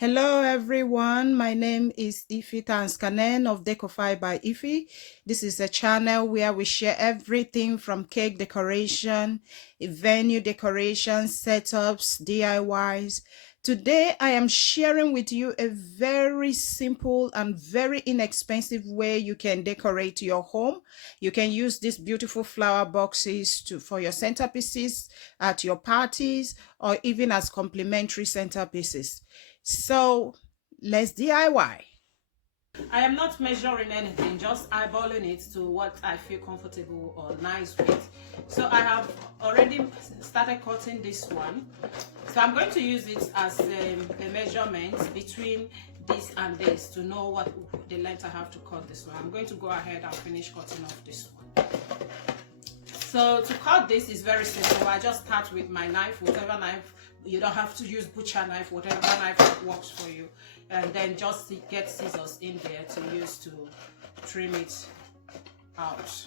Hello everyone, my name is Ify Tanskanen of Decofy by Ify. This is a channel where we share everything from cake decoration, venue decoration, setups, DIYs. Today I am sharing with you a very simple and very inexpensive way you can decorate your home. You can use these beautiful flower boxes for your centerpieces at your parties or even as complimentary centerpieces. So let's DIY. I am not measuring anything, just eyeballing it to what I feel comfortable or nice with. So I have already started cutting this one. So I'm going to use it as a measurement between this and this to know what the length I have to cut this one. I'm going to go ahead and finish cutting off this one. So to cut this is very simple. I just start with my knife, whatever knife. You don't have to use butcher knife, whatever knife works for you, and then just get scissors in there to use to trim it out.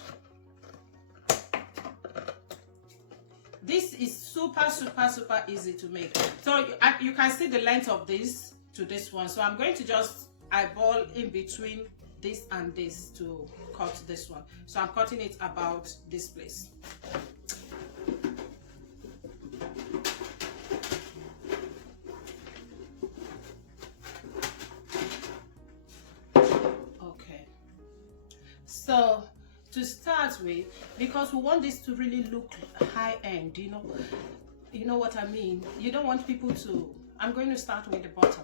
This is super easy to make. So you can see the length of this to this one. So I'm going to just eyeball in between this and this to cut this one. So I'm cutting it about this place. Okay. So to start with, because we want this to really look high end, you know what I mean. You don't want people to. I'm going to start with the bottom.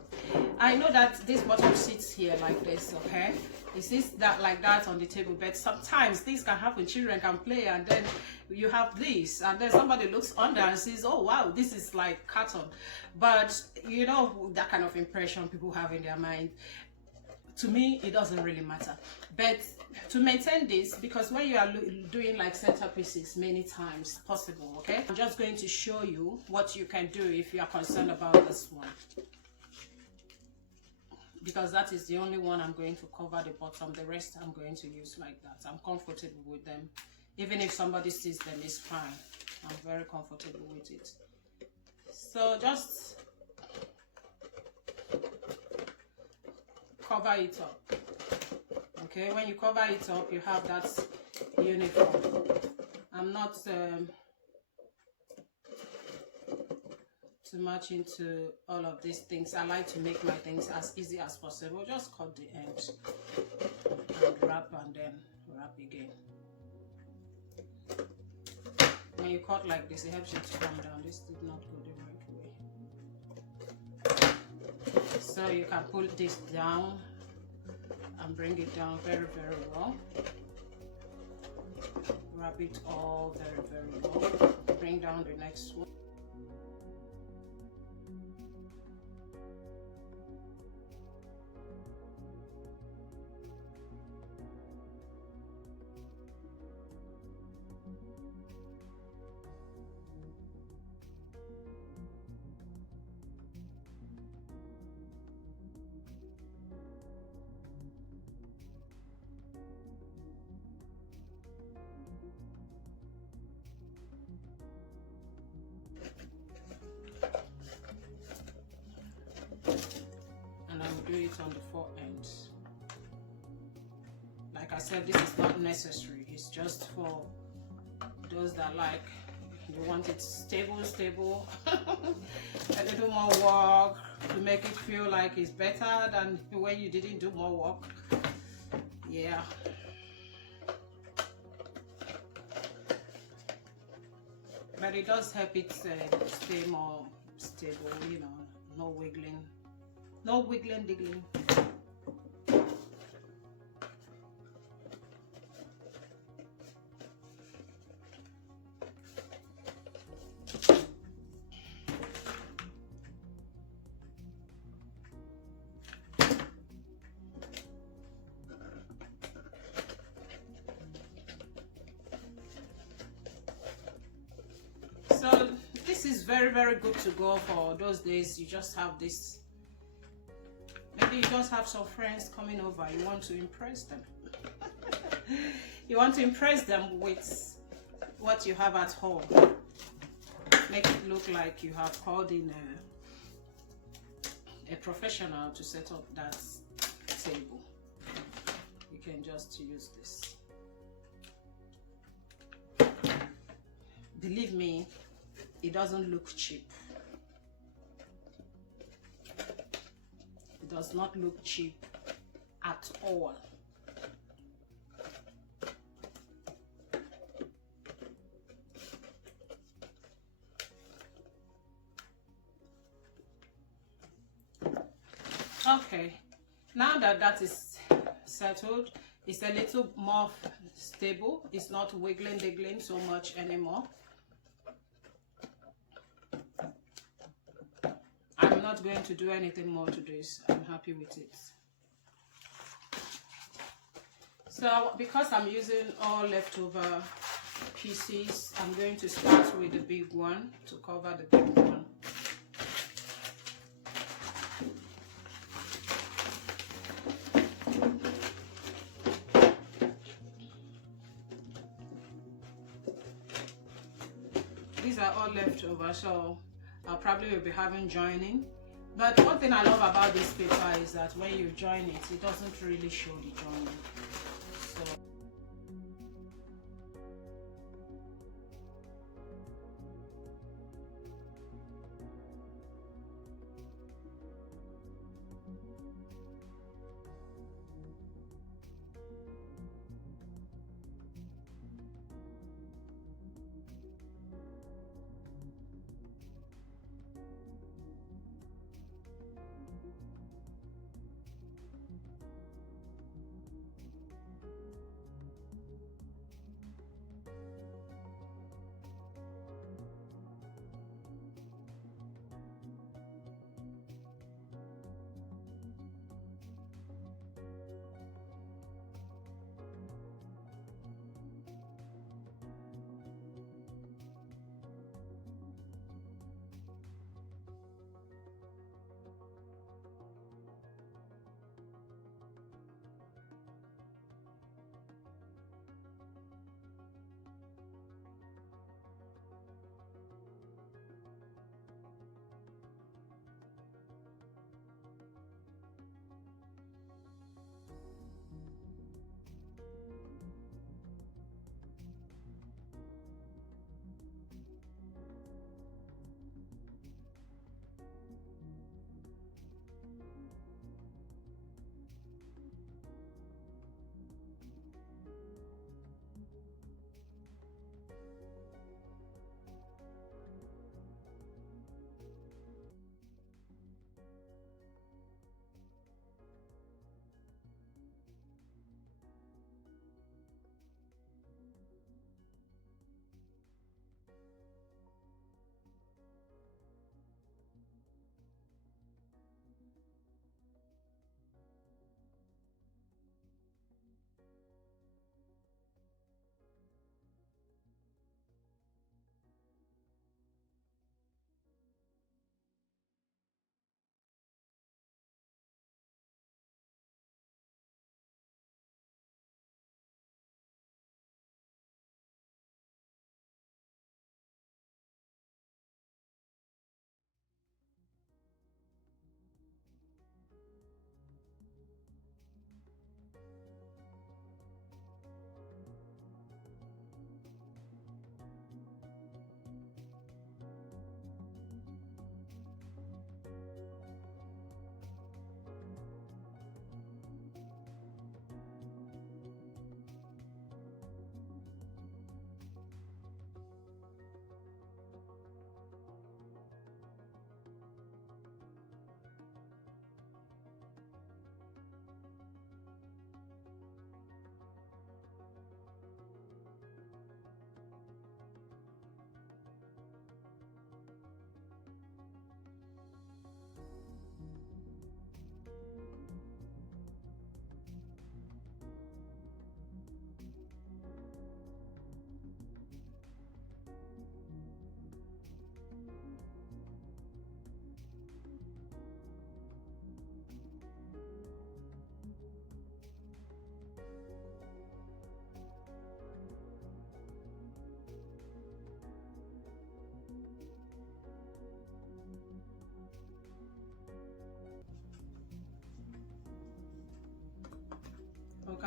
I know that this bottom sits here like this, okay? It sits that like that on the table, but sometimes things can happen. Children can play, and then you have this, and then somebody looks under and says, "Oh wow, this is like carton." But you know that kind of impression people have in their mind. To me, it doesn't really matter. But to maintain this, because when you are doing like centerpieces many times possible, okay, I'm just going to show you what you can do if you are concerned about this one, because that is the only one I'm going to cover the bottom. The rest I'm going to use like that. I'm comfortable with them. Even if somebody sees them, it's fine. I'm very comfortable with it. So just cover it up. Okay, when you cover it up, you have that uniform. I'm not too much into all of these things. I like to make my things as easy as possible. Just cut the ends and wrap, and then wrap again. When you cut like this, it helps you to come down. This did not go the right way. So you can pull this down and bring it down very well. Wrap it all very well. Bring down the next one. Do it on the four ends. Like I said, this is not necessary. It's just for those that like, you want it stable a little more work to make it feel like it's better than when you didn't do more work. Yeah. But it does help it stay more stable, you know, no wiggling. No wiggling, diggling. So this is very good to go for those days you just have this. Maybe you just have some friends coming over, you want to impress them. You want to impress them with what you have at home. Make it look like you have called in a professional to set up that table. You can just use this. Believe me, it doesn't look cheap. It does not look cheap at all. Okay, now that that is settled, it's a little more stable. It's not wiggling so much anymore. I'm not going to do anything more to this. I'm happy with it. So because I'm using all leftover pieces, I'm going to start with the big one to cover the big one. These are all leftover, so I'll probably will be having joining. But one thing I love about this paper is that when you join it, it doesn't really show the joining. So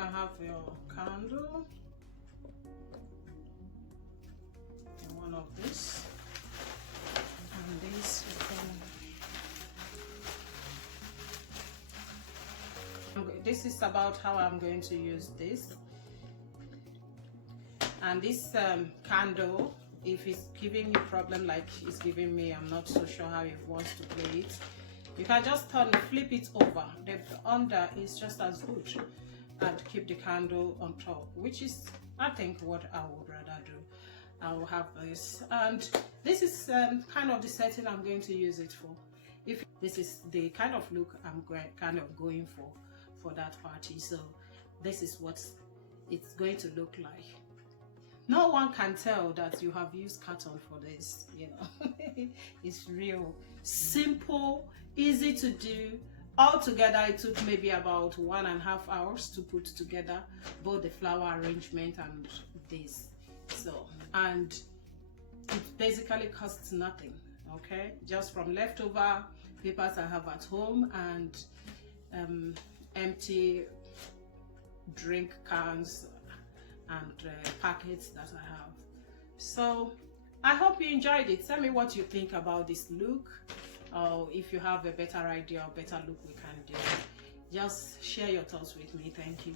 can have your candle and one of this, and this this is about how I'm going to use this. And this candle, if it's giving you problem like it's giving me, I'm not so sure how it wants to play it, you can just flip it over. The under is just as good, and keep the candle on top, which is I think what I would rather do. I will have this, and this is kind of the setting I'm going to use it for. If this is the kind of look I'm kind of going for that party, so this is what it's going to look like. No one can tell that you have used carton for this, you know. It's real simple, easy to do. Altogether it took maybe about 1.5 hours to put together both the flower arrangement and this. So, and it basically costs nothing, okay, just from leftover papers I have at home and empty drink cans and packets that I have. So I hope you enjoyed it. Tell me what you think about this look, or if you have a better idea or better look we can do. Just share your thoughts with me. Thank you.